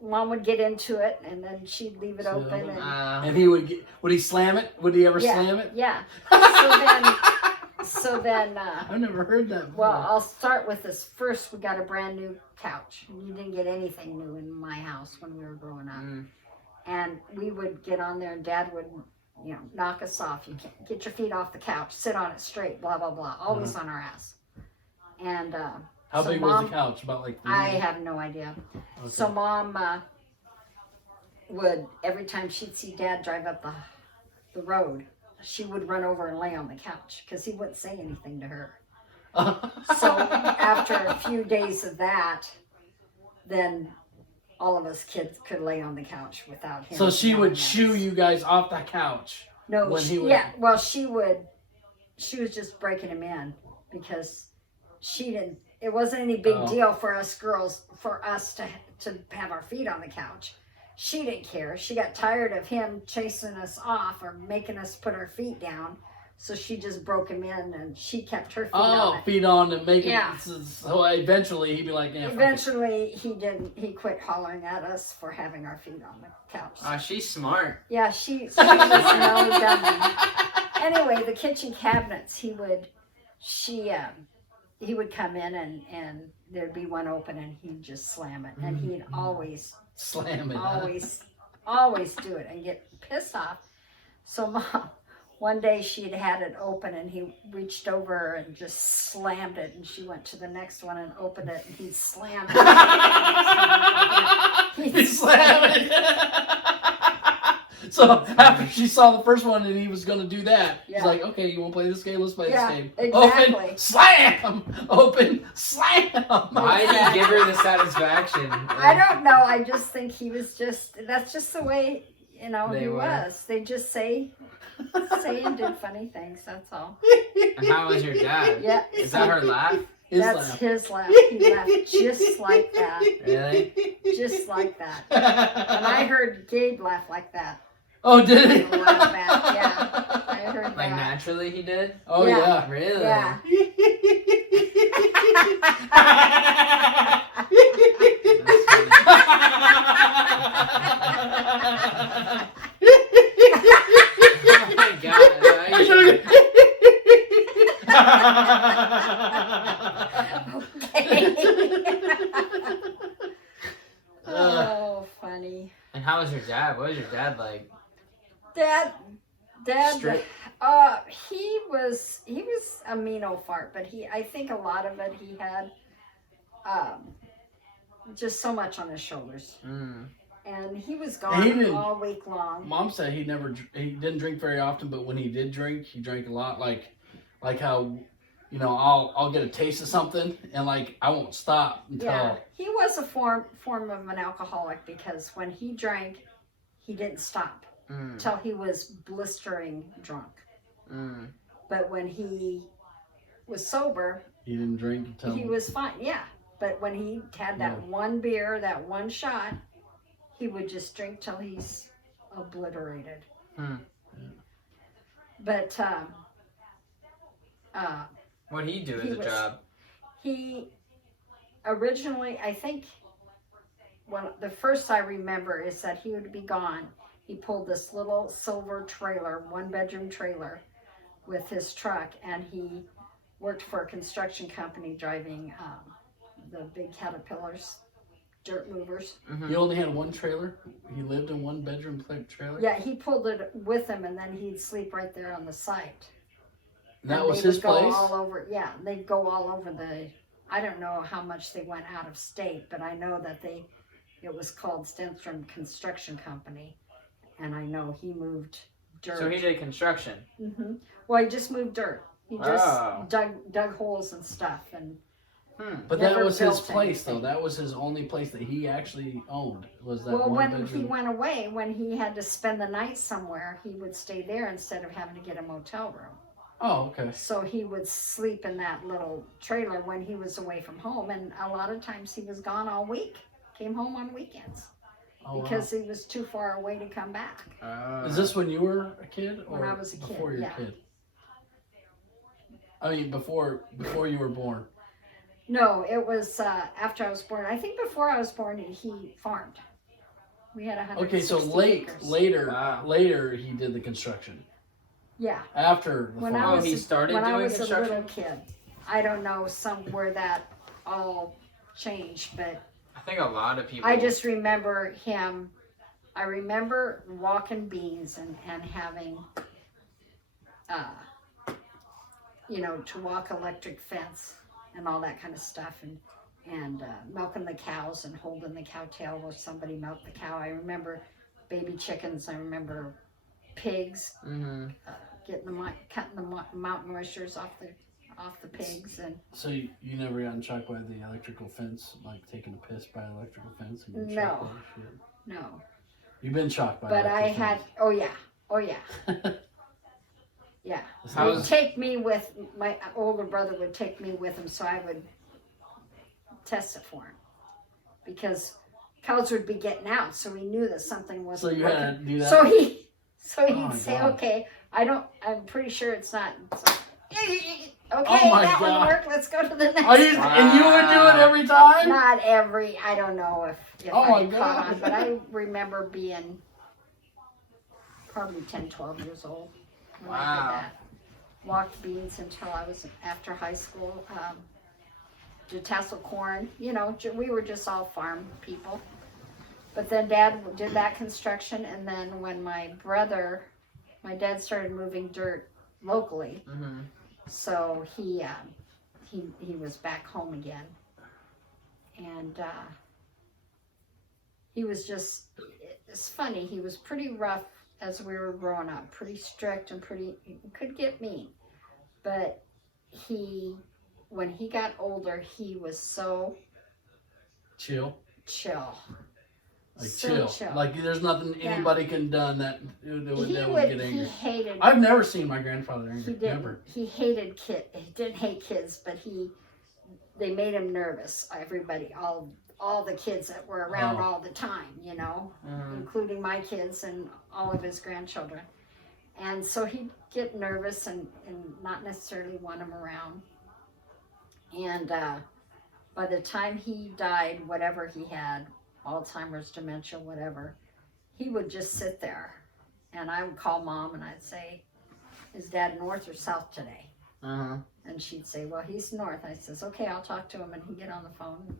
Mom would get into it, and then she'd leave it open. And he would he slam it? Would he ever slam it? Yeah. So then. I've never heard that before. Well, I'll start with this. First, we got a brand new couch. You didn't get anything new in my house when we were growing up. And we would get on there, and Dad would, knock us off. You can't get your feet off the couch. Sit on it straight. Blah blah blah. Always on our ass. And how big was the couch? About like 3 I have no idea. Okay. So Mom would, every time she'd see Dad drive up the road, she would run over and lay on the couch because he wouldn't say anything to her. So after a few days of that, then all of us kids could lay on the couch without him. So she would shoo you guys off the couch. No, she would. She was just breaking him in because she didn't. It wasn't any big deal for us girls, for us to have our feet on the couch. She didn't care. She got tired of him chasing us off or making us put our feet down. So she just broke him in, and she kept her feet on. Feet on to make it. So eventually he'd be like, yeah. Eventually he didn't. He quit hollering at us for having our feet on the couch. She's smart. Yeah, she was no dummy. Anyway, the kitchen cabinets, he would come in and there'd be one open and he'd just slam it. And he'd always slam it. Always do it and get pissed off. So Mom, one day she'd had it open and he reached over and just slammed it, and she went to the next one and opened it and he slammed it. He slammed it. So after she saw the first one and he was going to do that, he's like, okay, you want to play this game? Let's play this game. Exactly. Open, slam! Open, slam! Why did he give her the satisfaction? I don't know. I just think he was that's just the way, he was. They just say and did funny things, that's all. And how was your dad? Yeah. Is that her laugh? That's his laugh. He laughed just like that. Really? Just like that. And I heard Gabe laugh like that. Oh, did he? Yeah, I heard that. Like naturally he did? Oh, yeah. Really? Yeah. Oh my God. how was your dad? What was your dad like? Dad, Strict? he was a mean old fart, but I think a lot of it he had, just so much on his shoulders. And he was gone all week long. Mom said he didn't drink very often, but when he did drink, he drank a lot. Like how, I'll get a taste of something and like I won't stop until. Yeah, he was a form of an alcoholic because when he drank, he didn't stop till he was blistering drunk. But when he was sober, he didn't drink until he was fine. Yeah, but when he had that one beer, that one shot, he would just drink till he's obliterated. But what did he do as a job? He originally, I think, the first I remember is that he would be gone. He pulled this little silver trailer, 1-bedroom trailer, with his truck, and he worked for a construction company driving the big Caterpillars, dirt movers. He only had one trailer? He lived in 1-bedroom trailer? Yeah, he pulled it with him, and then he'd sleep right there on the site. And that was his place? They'd go all over I don't know how much they went out of state, but I know that it was called Stenstrom Construction Company, and I know he moved dirt. So he did construction? Well, he just moved dirt. He just dug holes and stuff, and But that was his place, though. That was his only place that he actually owned. Was that when he went away, when he had to spend the night somewhere, he would stay there instead of having to get a motel room. Oh, okay. So he would sleep in that little trailer when he was away from home, and a lot of times he was gone all week. Came home on weekends because he was too far away to come back. Is this when you were a kid, or when I was a kid? Before your kid? I mean, before you were born. No, it was after I was born. I think before I was born, he farmed. We had 160 Okay, so acres. later he did the construction. Yeah. After the farm. He started doing construction? When I was a little kid. I don't know where that all changed, but I think a lot of people. I just remember him. I remember walking beans and having, to walk electric fence and all that kind of stuff, and milking the cows and holding the cow tail while somebody milked the cow. I remember baby chickens. I remember pigs. Cutting the mountain oysters off the pigs. And so you never got shocked by the electrical fence, like taking a piss by an electrical fence? And no. You've been shocked by. But I had. Oh yeah. Yeah. He'd take me with my older brother. Would take me with him, so I would test it for him, because cows would be getting out, so we knew that something wasn't. So you had to do that. So he'd say, God. "Okay, I'm pretty sure it's not." Okay, that one worked. Let's go to the next one. And you would do it every time? Not every. I don't know if I caught on, but I remember being probably 10, 12 years old when I did that. Walked beans until I was after high school. Did tassel corn. We were just all farm people. But then Dad did that construction, and then when my dad started moving dirt locally, so he was back home again, and he was just, it's funny, he was pretty rough as we were growing up, pretty strict and could get mean, but when he got older, he was so chill. Like chill. Like there's nothing anybody can done that would get angry. He hated. I've never seen my grandfather angry. Never. He hated kids. He didn't hate kids, but they made him nervous. Everybody, all the kids that were around all the time, including my kids and all of his grandchildren. And so he'd get nervous and not necessarily want them around. And by the time he died, whatever he had, Alzheimer's, dementia, whatever, he would just sit there, and I would call Mom and I'd say, "Is Dad north or south today?" And she'd say, "Well, he's north." I says, "Okay, I'll talk to him," and he'd get on the phone.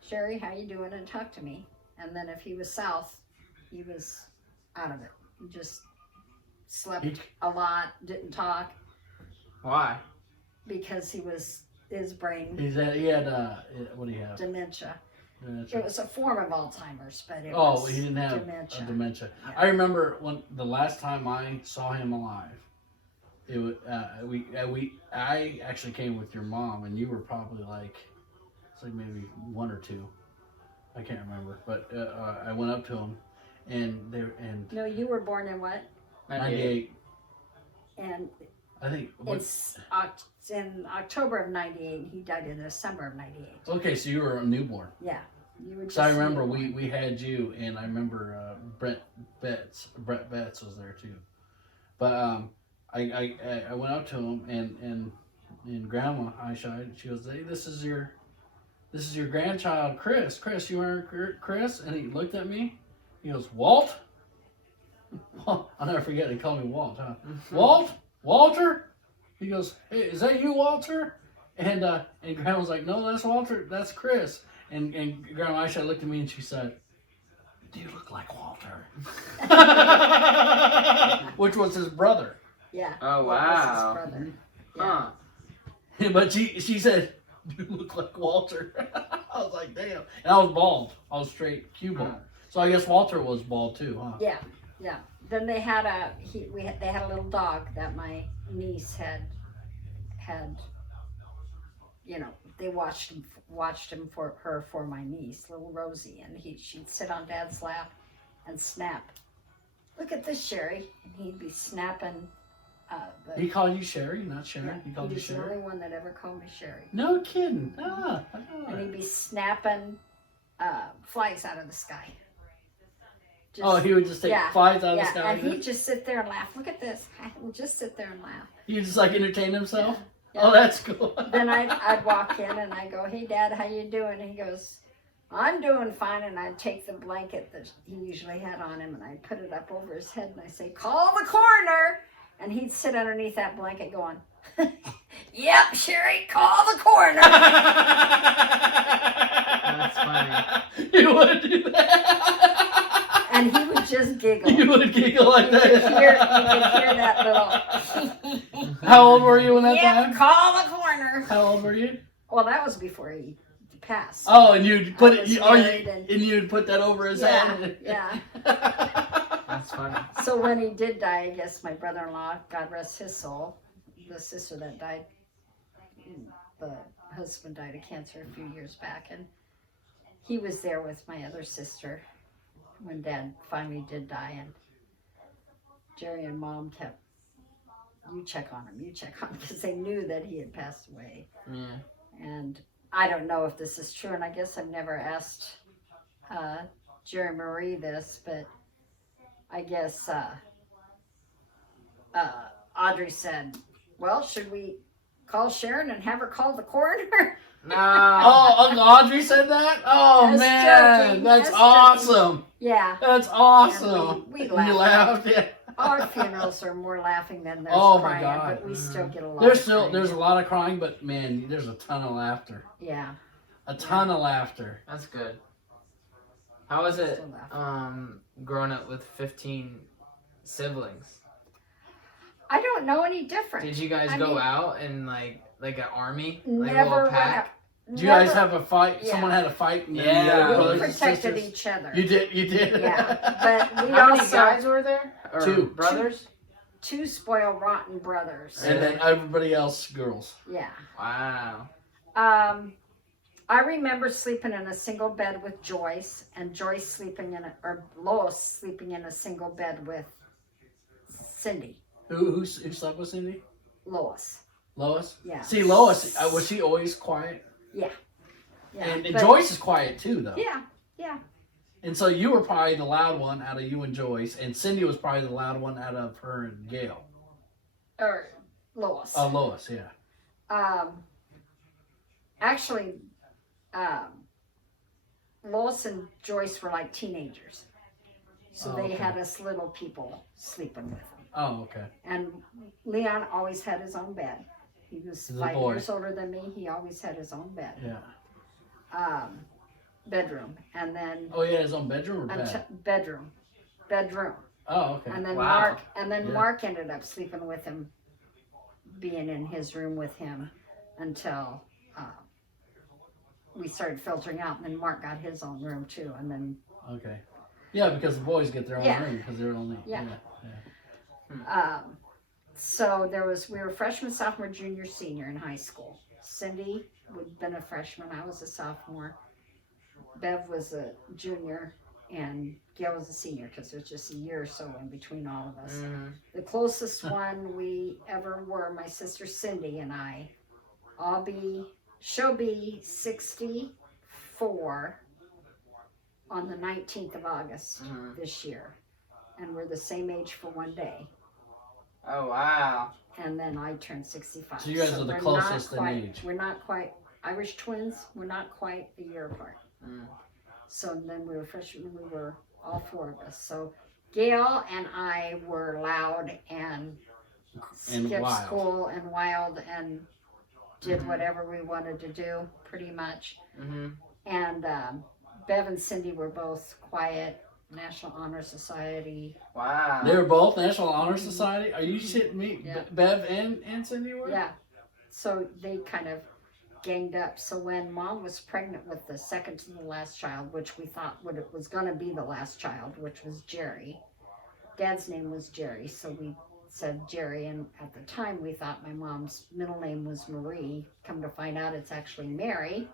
"Sherry, how you doing?" and talk to me. And then if he was south, he was out of it. He just slept a lot, didn't talk. Why? Because his brain. He had what do you have? Dementia. Dementia. It was a form of Alzheimer's, but it Oh, was he didn't have dementia. dementia. Yeah. I remember when the last time I saw him alive. It was I actually came with your mom, and you were probably like maybe 1 or 2. I can't remember, but I went up to him, and No, you were born in what? 98. And I think. it's in October of 98. He died in December of 98. Okay, so you were a newborn. Yeah, you were. Just So I remember newborn. we had you, and I remember Brett Betts was there too. But I went up to him, and Grandma Aisha, she goes, "Hey, this is your grandchild, Chris. Chris, you are Chris?" And he looked at me. He goes, "Walt." I'll never forget. He called me Walt. Huh? Walter. He goes, "Hey, is that you, Walter?" And Grandma was like, "No, that's Walter. That's Chris." And Grandma Aisha looked at me and she said, "Do you look like Walter?" Which was his brother. Yeah. Oh, that was wow. his brother. Huh. But she said, "You look like Walter." I was like, "Damn!" And I was bald. I was straight cue bald. So I guess Walter was bald too, huh? Yeah. Then they had they had a little dog that my niece had. You know, they watched him for my niece, little Rosie, and she'd sit on Dad's lap and snap. "Look at this, Sherry," and he'd be snapping. He called you Sherry, not Sharon. Yeah, He called you was the Sherry. only one that ever called me Sherry. No kidding. And he'd be snapping flies out of the sky. He would just take flies out of the sky. And he'd just sit there and laugh. "Look at this." He'd just sit there and laugh. He'd just like entertain himself. Yeah. Oh, that's cool. Then I'd walk in and I go, "Hey, Dad, how you doing?" And he goes, "I'm doing fine." And I'd take the blanket that he usually had on him and I'd put it up over his head and I say, "Call the coroner." And he'd sit underneath that blanket going, "Yep, Sherry, call the coroner." That's funny. You would do that. And he would just giggle. You would giggle like You that. could hear that little. How old were you in that Yep, time? call the coroner. How old were you? Well, that was before he passed. Oh, and you'd put I it. was And married you'd put that over his head. Yeah. That's funny. So when he did die, I guess my brother-in-law, God rest his soul, the sister that died, the husband died of cancer a few years back, and he was there with my other sister when Dad finally did die, and Jerry and Mom kept, "You check on him, because they knew that he had passed away. Yeah. And I don't know if this is true, and I guess I've never asked Jerry Marie this, but I guess Audrey said, "Well, should we call Sharon and have her call the coroner?" No. Oh, Uncle Audrey said that? Oh, That's man. joking. That's That's awesome. Yeah. That's awesome. And we You laughed. laughed. Yeah. Our funerals are more laughing than there's Oh, my crying, God. but we still get a lot. There's of crying. a lot of crying, but man, there's a ton of laughter. Yeah. A ton of laughter. That's good. How was it Still laughing. growing up with 15 siblings? I don't know any different. Did you guys I go mean, out and like an army, like a Never little went pack? out. Did you guys Never- have a fight? Yeah. Someone had a fight? And then Yeah. you had We brothers and protected sisters? each other. You did? Yeah, but we How many also guys were there? Or 2. brothers? 2 spoiled rotten brothers. And then everybody else, girls. Yeah. Wow. I remember sleeping in a single bed with Joyce, and Joyce sleeping or Lois sleeping in a single bed with Cindy. Who slept with Cindy? Lois. Lois? Yeah. See, Lois, was she always quiet? Yeah. And but- Joyce is quiet too, though. Yeah. And so you were probably the loud one out of you and Joyce, and Cindy was probably the loud one out of her and Gail. Or Lois. Oh, Lois, yeah. Actually, Lois and Joyce were like teenagers. So Oh, they okay. had us little people sleeping with them. Oh, okay. And Leon always had his own bed. He was He's a 5 boy. years older than me. He always had his own bed. Yeah. Bedroom. And then Oh, he had his own bedroom or bed? bedroom. bedroom. Oh, okay. And then Wow. Mark ended up sleeping with him, being in his room with him until we started filtering out. And then Mark got his own room too. And then Okay. Yeah, because the boys get their own room because they're only. Yeah. Yeah. So we were freshman, sophomore, junior, senior in high school. Cindy had been a freshman. I was a sophomore. Bev was a junior, and Gail was a senior because there's just a year or so in between all of us. The closest one we ever were, my sister Cindy and I. She'll be 64 on the 19th of August this year, and we're the same age for one day. Oh, wow. And then I turned 65. So you guys are the closest in age. We're not quite Irish twins. We're not quite a year apart. So then we were freshmen. We were all four of us. So Gail and I were loud and skipped school and wild and did whatever we wanted to do, pretty much. And Bev and Cindy were both quiet. National Honor Society. Wow. They were both National Honor Society? Are you shitting me? Yeah. Bev and Cindy were? Yeah. So they kind of ganged up. So when Mom was pregnant with the second to the last child, which we thought was going to be the last child, which was Jerry. Dad's name was Jerry, so we said Jerry. And at the time, we thought my mom's middle name was Marie. Come to find out, it's actually Mary.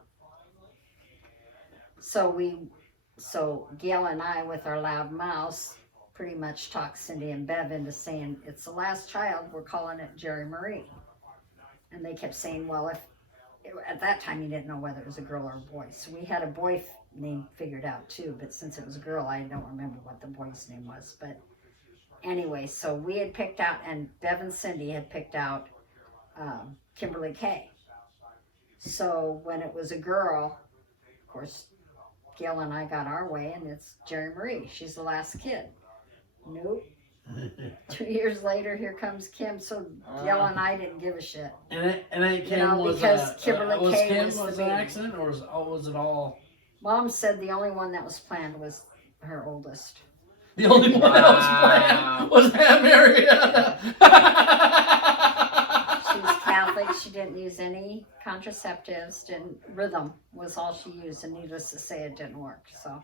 So Gail and I, with our loud mouths, pretty much talked Cindy and Bev into saying, it's the last child, we're calling it Jerry Marie. And they kept saying, well, at that time you didn't know whether it was a girl or a boy. So we had a boy name figured out too, but since it was a girl, I don't remember what the boy's name was. But anyway, so we had picked out, and Bev and Cindy had picked out Kimberly Kay. So when it was a girl, of course, Gail and I got our way, and it's Jerry Marie. She's the last kid. Nope. 2 years later, here comes Kim. So Gail and I didn't give a shit. And Kim was because Kimberly Kay was the an baby. accident, or was it all? Mom said the only one that was planned was her oldest. The only one that was planned was Aunt Marietta. She was Catholic. She didn't use any contraceptives. Rhythm was all she used, and needless to say, it didn't work. So.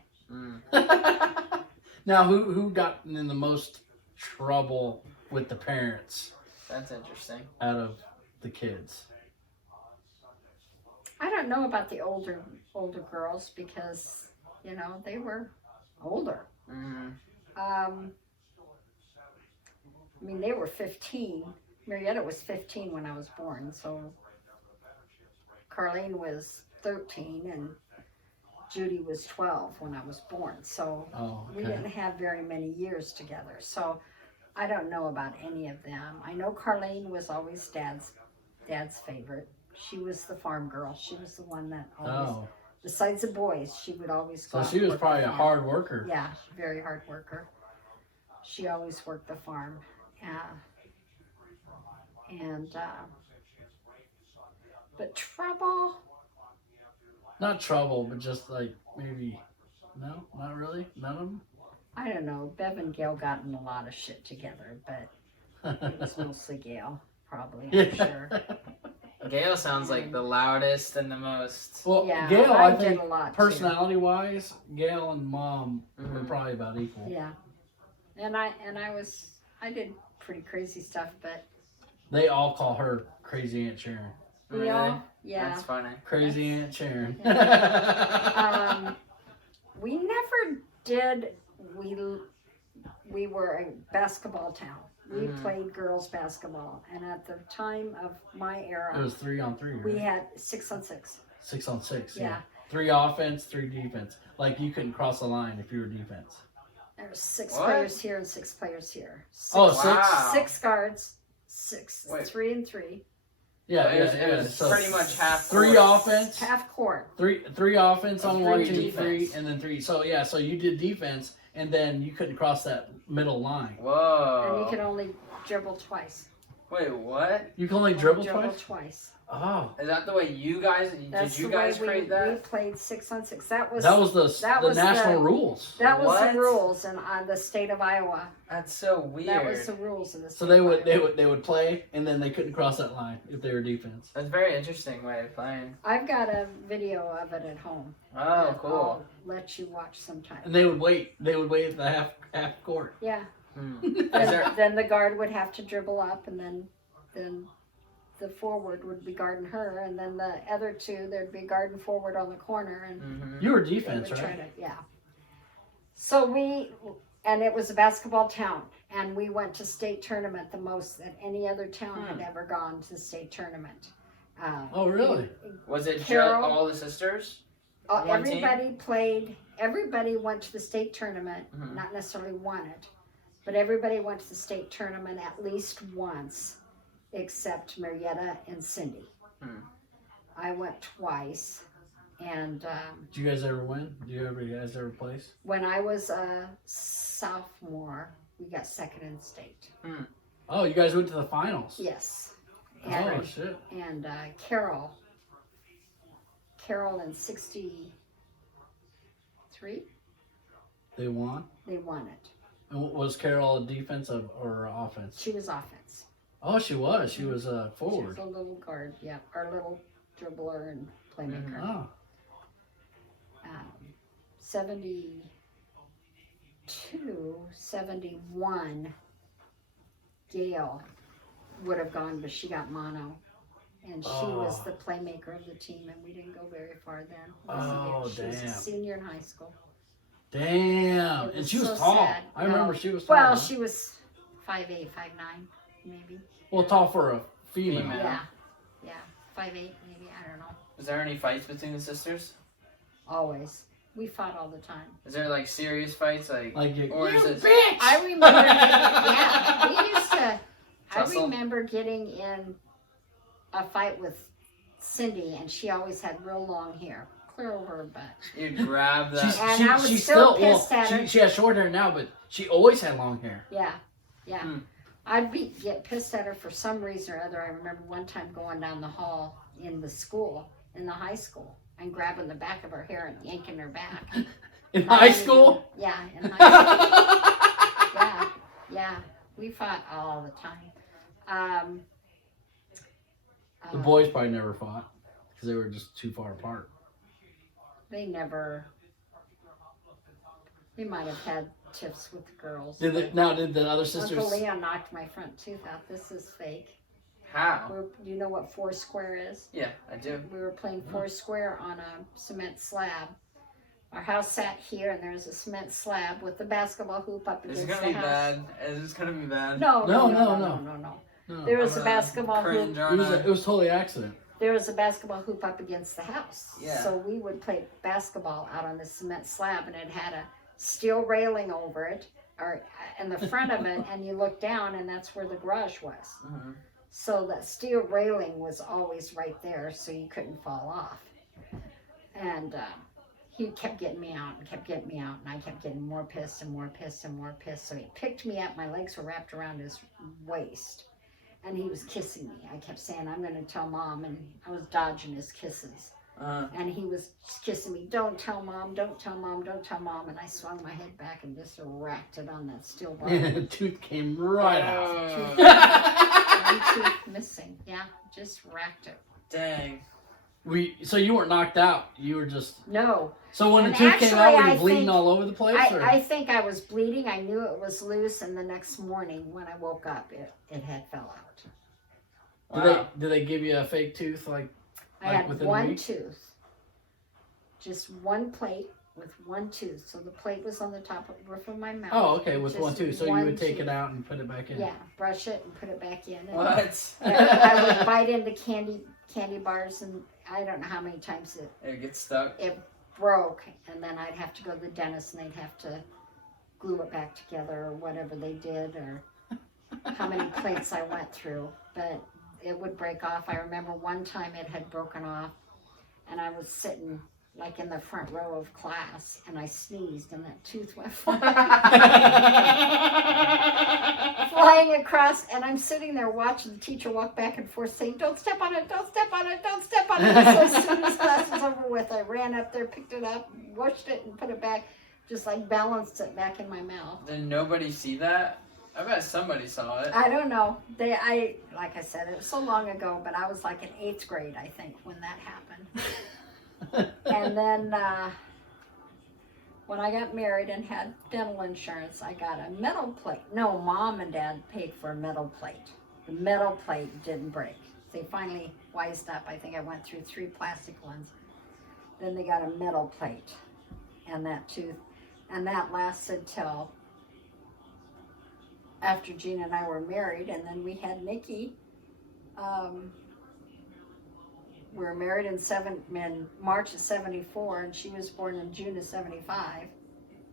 Now, who got in the most trouble with the parents? That's interesting. Out of the kids. I don't know about the older girls because they were older. I mean, they were 15. Marietta was 15 when I was born, so Carlene was 13 and Judy was 12 when I was born. So we didn't have very many years together. So I don't know about any of them. I know Carlene was always Dad's favorite. She was the farm girl. She was the one that always, besides the boys, she would always go. So she was probably a hard worker. Yeah, very hard worker. She always worked the farm. But trouble? Not trouble, but just like maybe, no, not really, none of them. I don't know. Bev and Gail got in a lot of shit together, but it was mostly Gail, probably, I'm sure. Gail sounds like the loudest and the most. Well, Yeah, Gail, I I think, did a lot, too. personality-wise, Gail and Mom were probably about equal. Yeah. And I did pretty crazy stuff, but They all call her Crazy Aunt Sharon. we all, yeah. That's funny. Crazy Aunt Sharon. We never did, we were a basketball town. We played girls basketball, and at the time of my era, It was 3-on-3, right? we had 6-on-6. 6-on-6, Yeah. 3 offense, 3 defense. Like you couldn't cross the line if you were defense. There were 6 What? players here and 6 players here. Wow. 6 guards, 6, Wait. 3 and 3. Yeah, It was so pretty much half 3 court. offense, Half court. 3 offense on 1, 2, 3, defense. and then 3. So so you did defense, and then you couldn't cross that middle line. Whoa. And you could only dribble twice. Wait, what? You can only dribble twice. Oh. Is that the way you guys? That's did you the way guys create we that? played 6-on-6. That was the national rules. That was What? the rules in the state of Iowa. That's so weird. That was the rules in the state. So they of would Iowa. they would play, and then they couldn't cross that line if they were defense. That's a very interesting way of playing. I've got a video of it at home. Oh, that cool. I'll let you watch sometime. And they would wait. They would wait at the half court. Yeah. Is there? Then the guard would have to dribble up, and then the forward would be guarding her, and then the other two, there'd be guarding forward on the corner, and You were they defense, would right? try to, yeah. So and it was a basketball town, and we went to state tournament the most that any other town had ever gone to state tournament. Oh, really? Was it just Carol- all the sisters? One team? Everybody played. Everybody went to the state tournament. Mhm. Not necessarily won it, but everybody went to the state tournament at least once, except Marietta and Cindy. I went twice, and Did you guys ever win? Did you guys ever place? when I was a sophomore, we got second in state. Oh, you guys went to the finals. Yes, Oh and, shit. and Carol in '63, They won. they won it. And was Carol a defensive or offense? She was offense. Oh, she was. She was She forward. was a little guard, yeah, our little dribbler and playmaker. Oh. 72, 71, Gail would have gone, but she got mono. And she was the playmaker of the team, and we didn't go very far then. Oh, She was a damn. senior in high school. Damn. It And she was so tall. sad. I No. remember she was tall. Well, huh? she was 5'8", 5'9", maybe. Well, tall for a female. Female. Yeah, 5'8", maybe, I don't know. Was there any fights between the sisters? Always. We fought all the time. Is there like serious fights, like Like or is it? bitch! I remember, yeah, we used to, I Tussle? remember getting in a fight with Cindy, and she always had real long hair, clear over her butt. You grab that. And I was she's still pissed at her. She has short hair now, but she always had long hair. Yeah. Hmm. I'd get pissed at her for some reason or other. I remember one time going down the hall in the school, in the high school, and grabbing the back of her hair and yanking her back. In high school? Yeah, in high school. Yeah. We fought all the time. The boys probably never fought because they were just too far apart. They never. They might have had tiffs with the girls. Did the other sisters? Uncle Leon knocked my front tooth out. This is fake. How? Do you know what Foursquare is? Yeah, I do. We were playing Foursquare on a cement slab. Our house sat here, and there's a cement slab with the basketball hoop up Is against it gonna the be house. bad? Is this gonna be bad? No. No. No. There was I'm a gonna basketball cringe hoop. on It was totally accident. There was a basketball hoop up against the house. Yeah. So we would play basketball out on the cement slab, and it had a steel railing over it, or in the front of it, and you look down, and that's where the garage was. Mm-hmm. So that steel railing was always right there, so you couldn't fall off. And he kept getting me out and kept getting me out, and I kept getting more pissed and more pissed and more pissed. So he picked me up, my legs were wrapped around his waist, and he was kissing me. I kept saying, I'm going to tell Mom, and I was dodging his kisses. And he was kissing me, don't tell Mom, don't tell Mom, don't tell Mom. And I swung my head back and just racked it on that steel bar. And the tooth came right out. One tooth missing. Yeah, just racked it. Dang. So you weren't knocked out. You were just. No. So when And the tooth came out, were actually, you I bleeding think- all over the place? or? I think I was bleeding. I knew it was loose, and the next morning when I woke up, it had fell out. Wow. Did they give you a fake tooth like I had within a one week? tooth. Just one plate with one tooth. So the plate was on the top of the roof of my mouth. Oh, okay, with Just one tooth. So you one would take tooth. it out and put it back in. Yeah, brush it and put it back in. And What? I would bite into candy bars, and I don't know how many times It gets stuck. it broke, and then I'd have to go to the dentist, and they'd have to glue it back together or whatever they did, or how many plates I went through. But it would break off. I remember one time it had broken off, and I was sitting like in the front row of class, and I sneezed, and that tooth went flying across, and I'm sitting there watching the teacher walk back and forth saying, don't step on it, don't step on it, don't step on it. So as soon as class was over with, I ran up there, picked it up, washed it, and put it back, just like balanced it back in my mouth. Did nobody see that? I bet somebody saw it. I don't know. Like I said, it was so long ago, but I was like in 8th grade, I think, when that happened. And then when I got married and had dental insurance, I got a metal plate. No, Mom and Dad paid for a metal plate. The metal plate didn't break. They finally wised up. I think I went through 3 plastic ones. Then they got a metal plate, and that tooth, and that lasted till after Gina and I were married, and then we had Nikki. We were married in March of 74, and she was born in June of 75.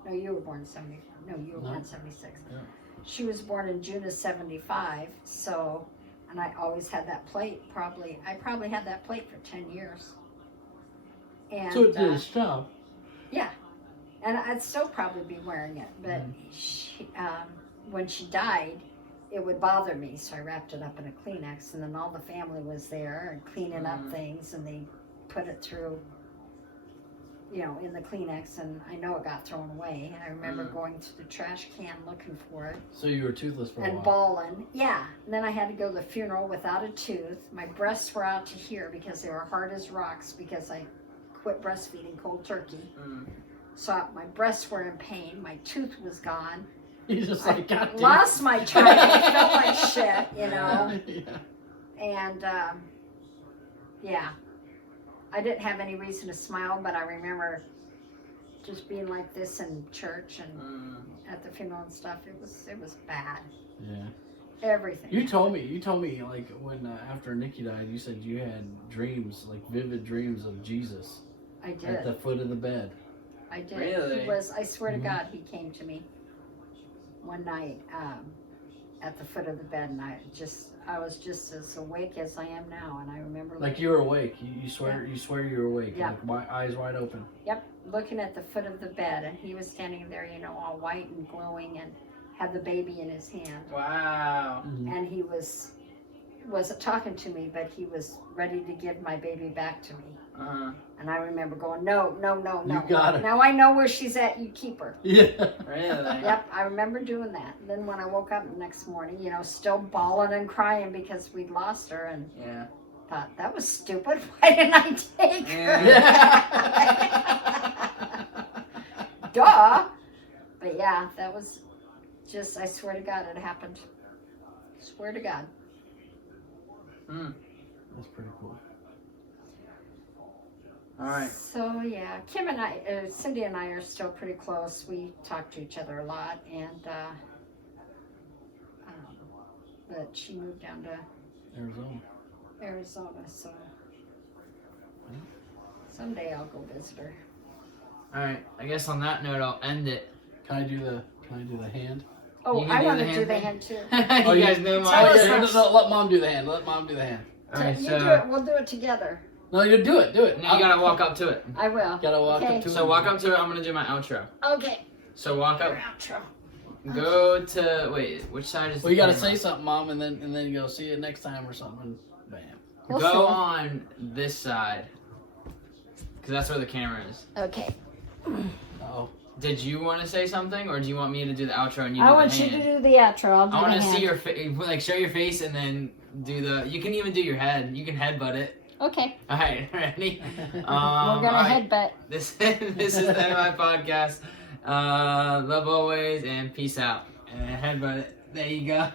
No, you were born in 74. No, you were born in 76. Yeah. She was born in June of 75, so, and I always had that plate, I probably had that plate for 10 years. And, So it didn't stop. yeah, and I'd still probably be wearing it, but she, when she died, it would bother me, so I wrapped it up in a Kleenex, and then all the family was there and cleaning up things, and they put it through, in the Kleenex, and I know it got thrown away. And I remember going to the trash can looking for it. So you were toothless for a while. And bawling. Yeah. And then I had to go to the funeral without a tooth. My breasts were out to here because they were hard as rocks because I quit breastfeeding cold turkey. So my breasts were in pain. My tooth was gone. You just like, God damn. Lost my child. I felt like shit, Yeah. And, yeah. I didn't have any reason to smile, but I remember just being like this in church and at the funeral and stuff. It was bad. Yeah. Everything. You told me like when after Nikki died, you said you had dreams, like vivid dreams of Jesus. I did. At the foot of the bed. I did. Really? He was. I swear to God, he came to me one night at the foot of the bed, and I was just as awake as I am now. And I remember like you were awake. You swear you were awake. Yeah. Like my eyes wide open. Yep, looking at the foot of the bed, and he was standing there, all white and glowing, and had the baby in his hand. Wow. And he wasn't talking to me, but he was ready to give my baby back to me. And I remember going, no. You got her. Now I know where she's at. You keep her. Yeah. Really? Yep, I remember doing that. And then when I woke up the next morning, still bawling and crying because we'd lost her, and thought, that was stupid. Why didn't I take her? Duh. But yeah, that was just, I swear to God, it happened. Swear to God. That's pretty cool. All right. So yeah, Kim and I, Cindy and I are still pretty close. We talk to each other a lot, and but she moved down to Arizona, so someday I'll go visit her. All right. I guess on that note, I'll end it. Can I do the hand? Oh, You can I do want the to do hand the thing? hand too. You guys know Tell my us No, first. let Mom do the hand. Let Mom do the hand. All right, You so do it. We'll do it together. No, you do it. now you gotta walk up to it. I will. Gotta walk Okay. up to it. So walk up to it. I'm gonna do my outro. Okay. So walk up. Your outro. Go to which side is? Well, you the gotta camera? say something, Mom, and then you go see it next time or something. Bam. We'll Go see. on this side, because that's where the camera is. Okay. Oh. Did you want to say something, or do you want me to do the outro and you do I the want hand? you to do the outro. I'll do I want the to see hand. your show your face, and then do the. You can even do your head. You can headbutt it. Okay. All right, ready? We're All gonna right. headbutt. This is the end of my podcast. Love always and peace out. And headbutt it. There you go.